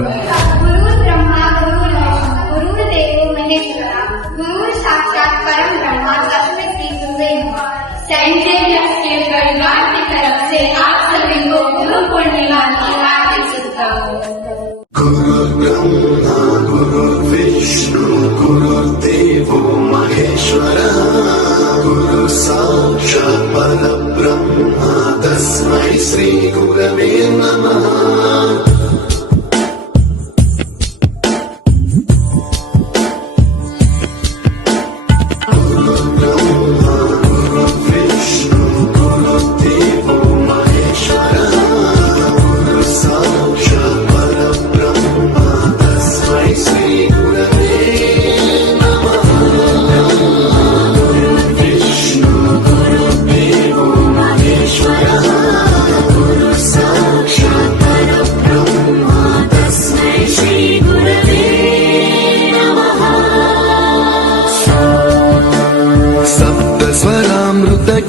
गुरुर्ब्रह्मा गुरुर्विष्णु गुरुर्देवो महेश्वरा गुरुर् साक्षात् परम ब्रह्म तस्मै श्री गुरुवे नमः। सेंट जेवियर्स के परिवार की तरफ से आप सभी को गुरु पूर्णिमा की हार्दिक शुभकामनाएं। गुरुर्ब्रह्मा गुरुर्विष्णु गुरुर्देवो महेश्वरः गुरु साक्षात् परब्रह्म तस्मै श्री गुरवे नमः।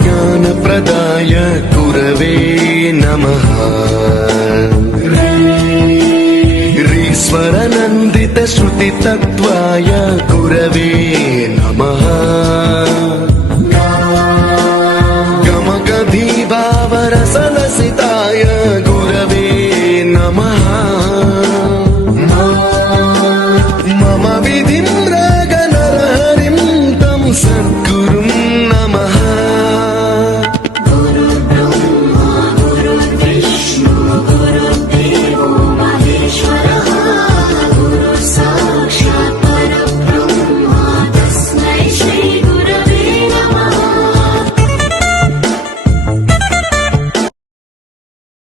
ज्ञान प्रदाय गुरवे नमः। ईश्वर नंदित श्रुति तत्व